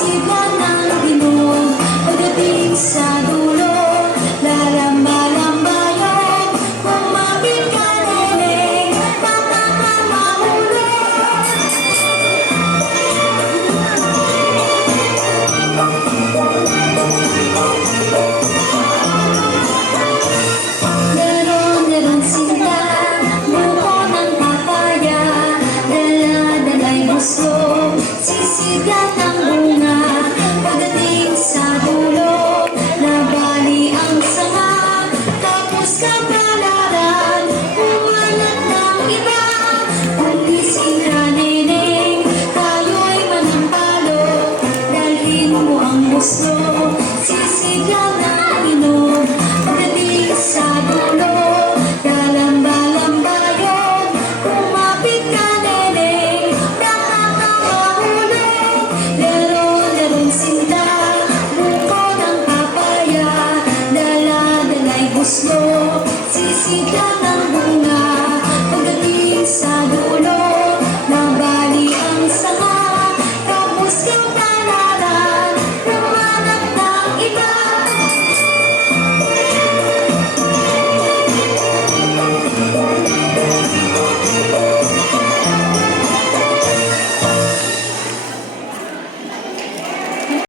Sisigan ng dinog, pagdating sa dulo, lalamba-lambayan, kung magkikarinig, nakakamaulog. Meron sila, buko ng papaya, dala-dala'y busog, sisigat ang bunga, pagdating sa dulo, nabali ang sanga, tapos ka